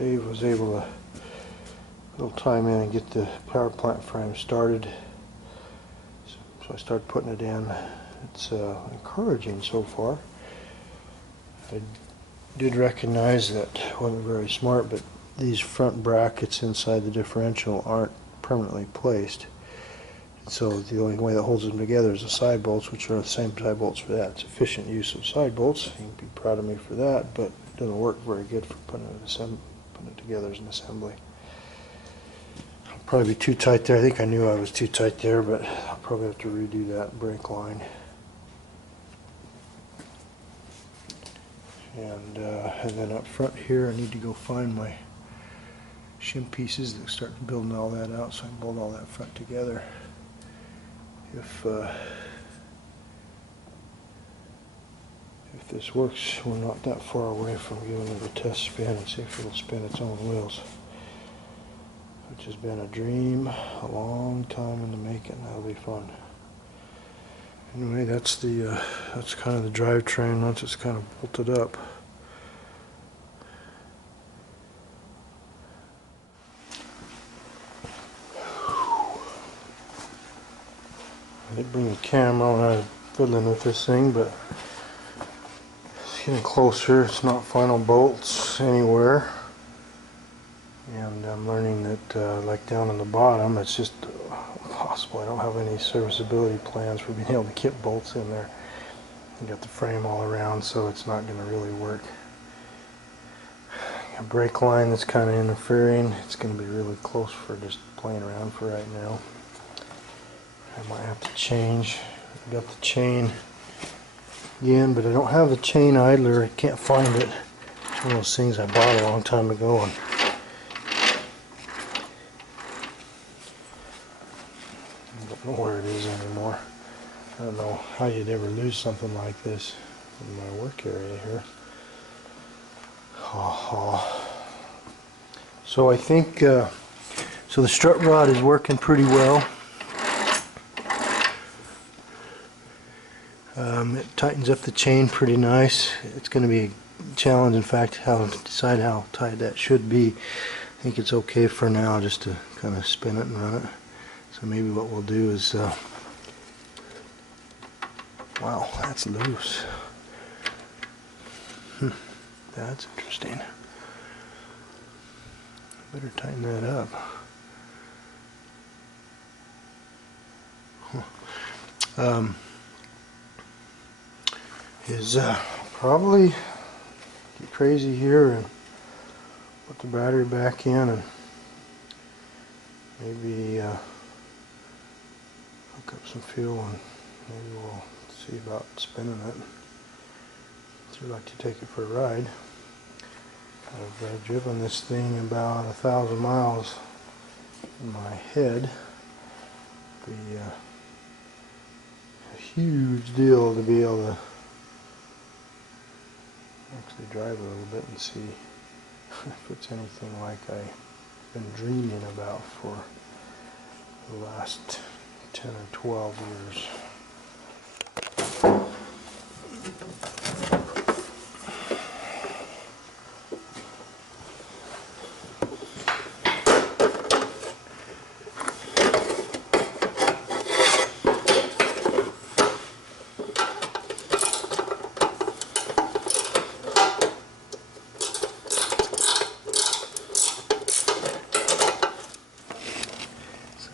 Dave was able to put a little time in and get the power plant frame started. So I started putting it in. It's encouraging so far. I did recognize that it wasn't very smart, but these front brackets inside the differential aren't permanently placed. So the only way that holds them together is the side bolts, which are the same side bolts for that. It's efficient use of side bolts. You can be proud of me for that, but it doesn't work very good for putting it together as an assembly. I'll probably be too tight there. I think I knew I was too tight there, but I'll probably have to redo that brake line. And then up front here, I need to go find my shim pieces that start building all that out so I can bolt all that front together. If this works, we're not that far away from giving it a test spin and see if it'll spin its own wheels, which has been a dream a long time in the making. That'll be fun. Anyway, that's kind of the drivetrain once it's kind of bolted up. I didn't bring the camera when I was fiddling with this thing, but it's getting closer. It's not final bolts anywhere, and I'm learning that like down on the bottom it's just impossible. I don't have any serviceability plans for being able to get bolts in there. I got the frame all around, so it's not going to really work. A brake line that's kind of interfering. It's going to be really close for just playing around for right now. I might have to change. I got the chain again, but I don't have the chain idler. I can't find it. It's one of those things I bought a long time ago, and I don't know where it is anymore. I don't know how you'd ever lose something like this in my work area here. So I think so the strut rod is working pretty well. It tightens up the chain pretty nice. It's going to be a challenge, in fact, how to decide how tight that should be. I think it's okay for now just to kind of spin it and run it. So maybe what we'll do is wow, that's loose. That's interesting. Better tighten that up. Is probably get crazy here and put the battery back in and maybe hook up some fuel, and maybe we'll see about spinning it. So I'd like to take it for a ride. I've driven this thing about 1,000 miles in my head. It'd be a huge deal to be able to actually drive a little bit and see if it's anything like I've been dreaming about for the last 10 or 12 years.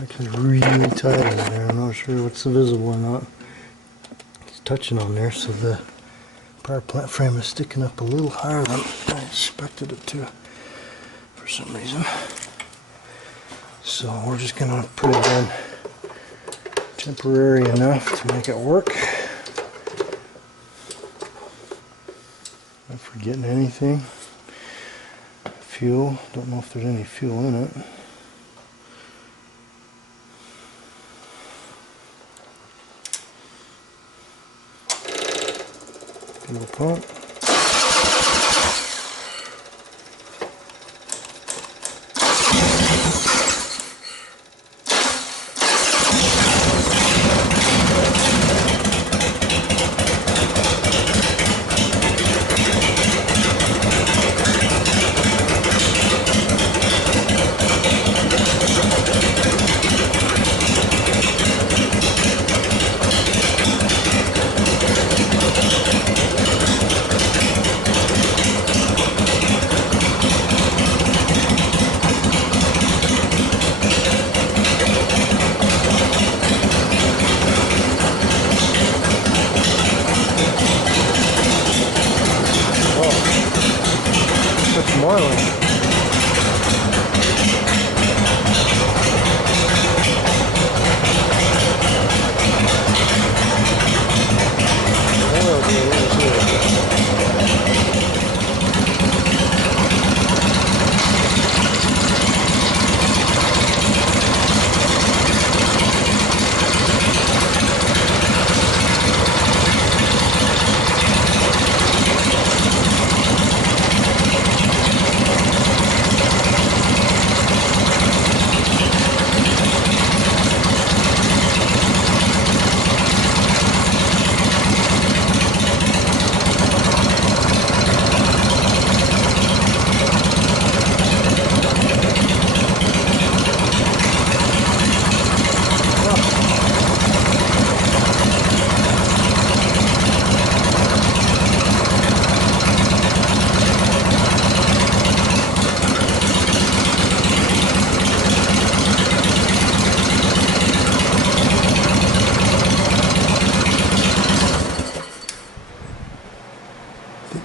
Actually really tight in there. I'm not sure what's visible or not. It's touching on there, so the power plant frame is sticking up a little higher than I expected it to for some reason. So we're just going to put it in temporary enough to make it work. Not forgetting anything. Fuel. Don't know if there's any fuel in it. Fuel pump. boiling.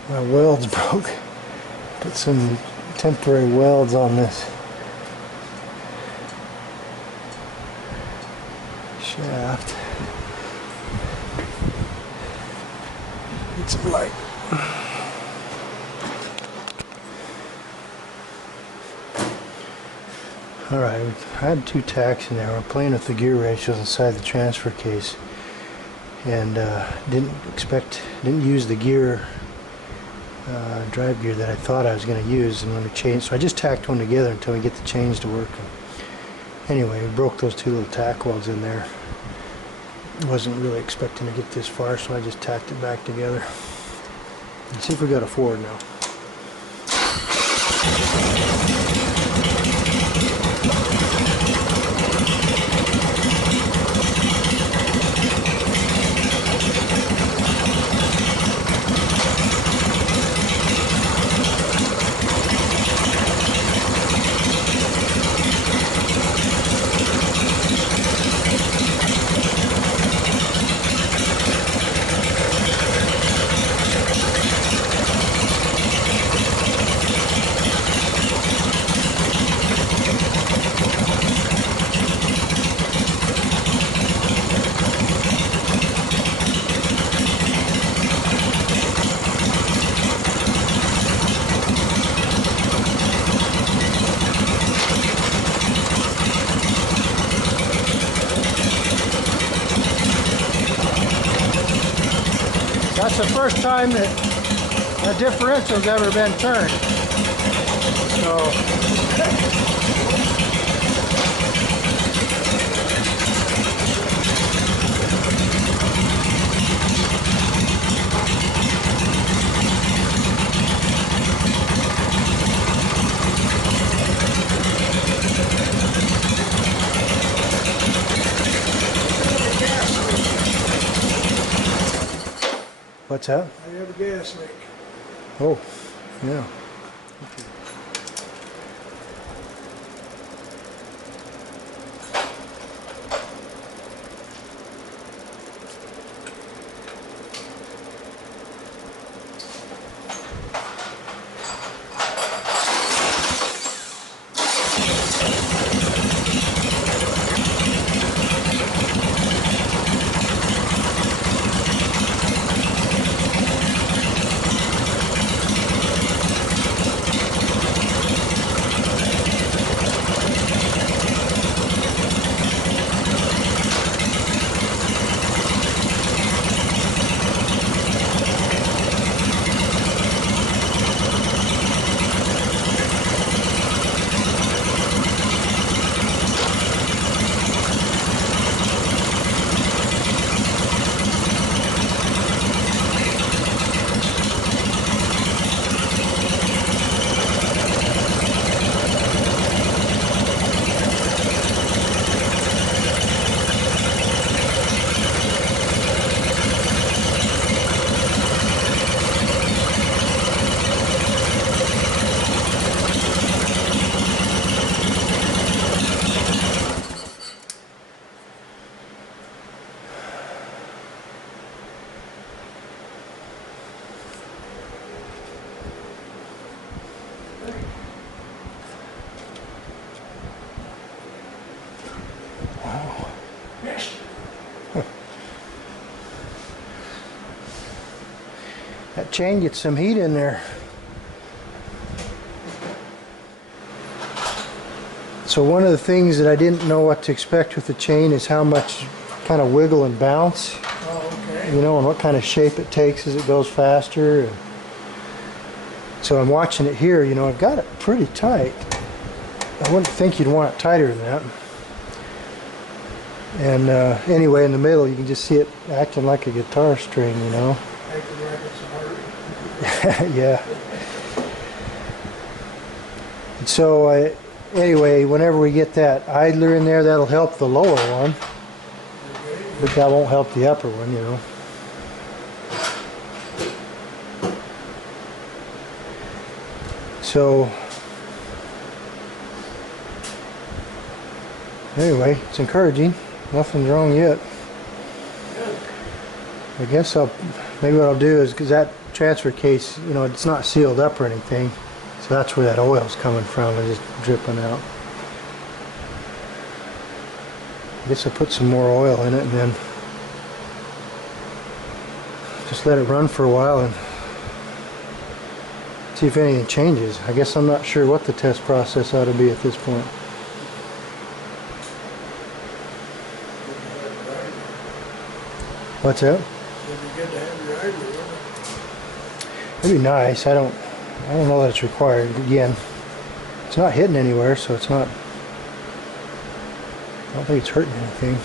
My welds broke. Put some temporary welds on this shaft. Need some light. Alright, I had 2 tacks in there. We're playing with the gear ratios inside the transfer case, and didn't use the gear drive gear that I thought I was going to use, and when we changed, so I just tacked one together until we get the change to work. Anyway, we broke those 2 little tack welds in there. Wasn't really expecting to get this far, so I just tacked it back together. Let's see if we got a forward now. That's the first time that a differential's ever been turned. So what's that? I have a gas leak. Oh, yeah. That chain gets some heat in there. So one of the things that I didn't know what to expect with the chain is how much kind of wiggle and bounce. Oh, okay. You know, and what kind of shape it takes as it goes faster. And so I'm watching it here, you know, I've got it pretty tight. I wouldn't think you'd want it tighter than that. And anyway, in the middle you can just see it acting like a guitar string, you know. Acting like it's a heart. Yeah. And so anyway, whenever we get that idler in there, that'll help the lower one. But that won't help the upper one, you know. So anyway, it's encouraging. Nothing's wrong yet. I guess maybe what I'll do is, because that transfer case, you know, it's not sealed up or anything, so that's where that oil's coming from. It's just dripping out. I guess I'll put some more oil in it and then just let it run for a while and see if anything changes. I guess I'm not sure what the test process ought to be at this point. What's that? It'd be good to have your idler, wouldn't it? It'd be nice. I don't know that it's required. Again, it's not hitting anywhere, so it's not. I don't think it's hurting anything.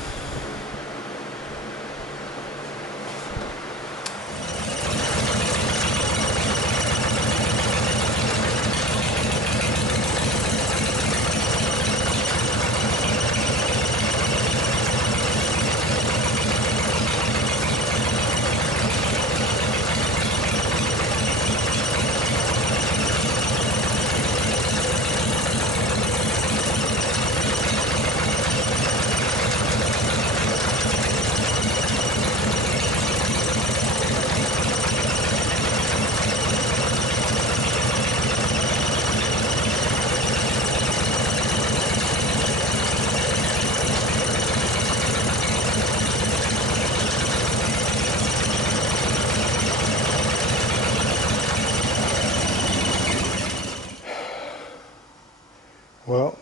Well,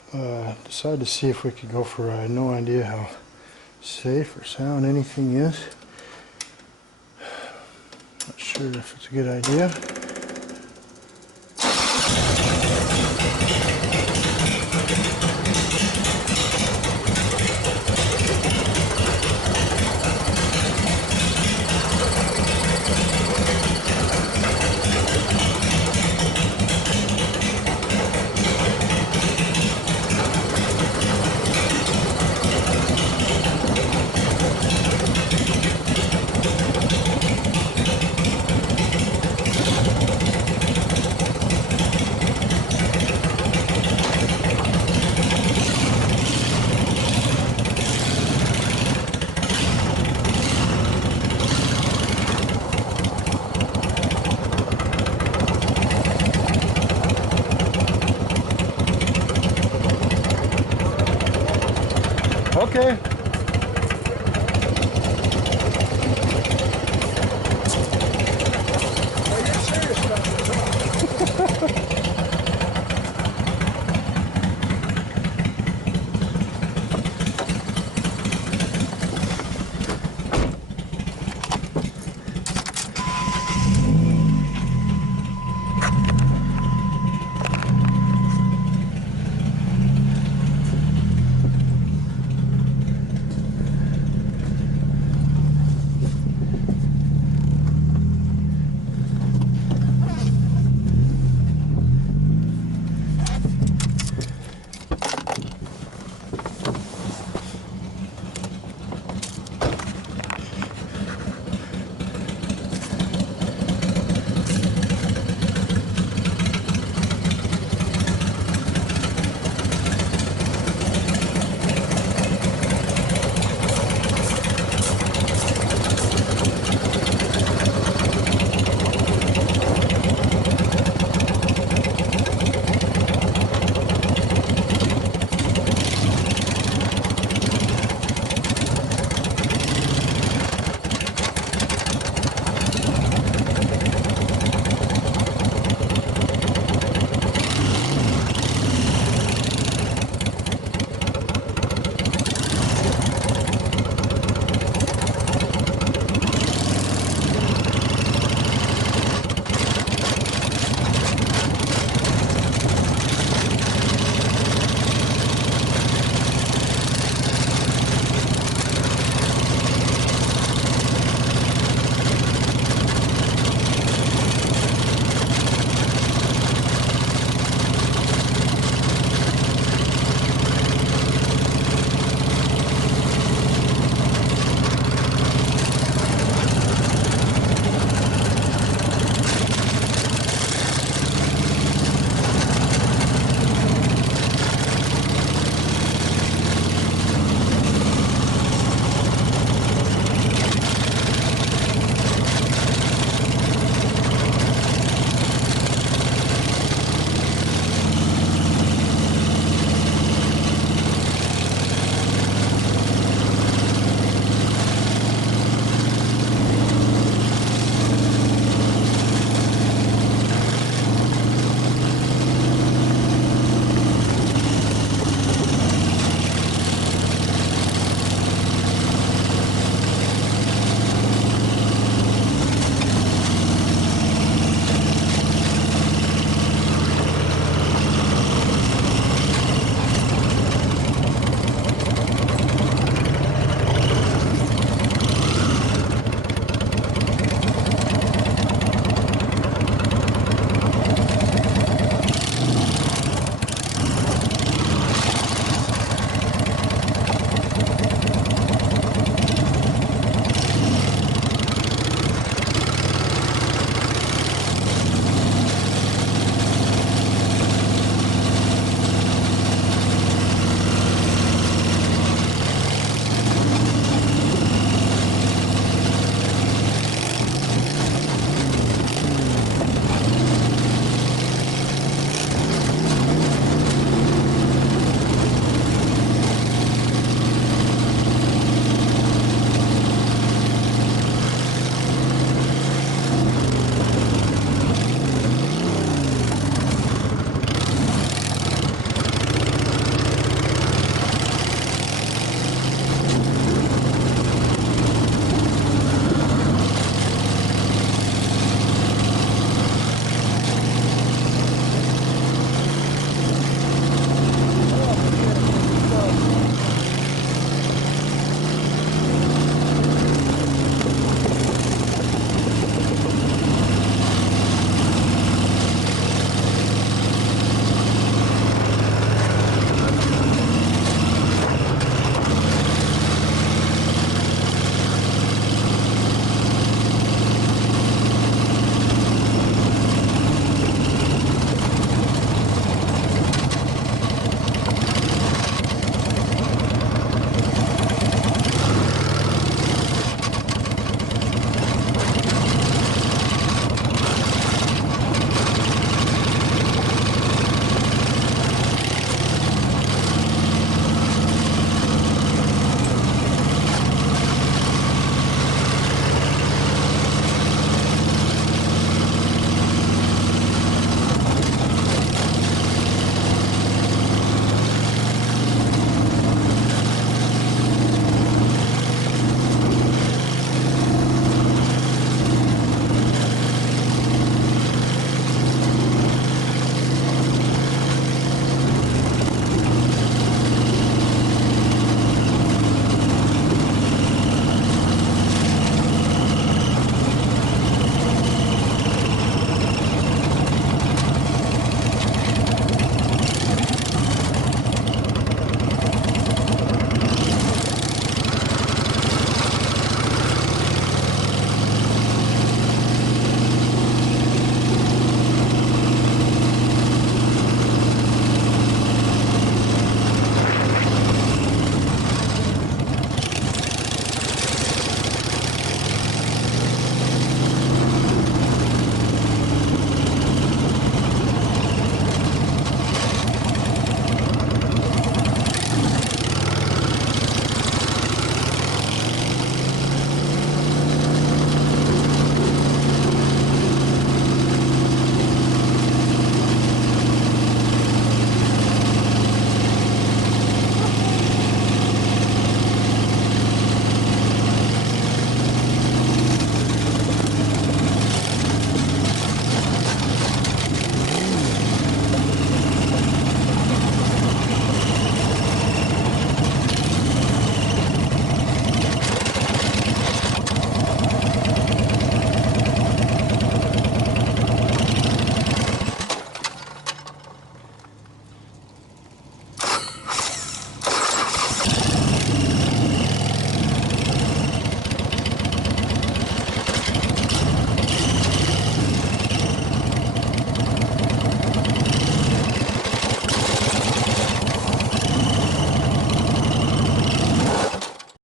decided to see if we could go for a ride. No idea how safe or sound anything is. Not sure if it's a good idea. Okay.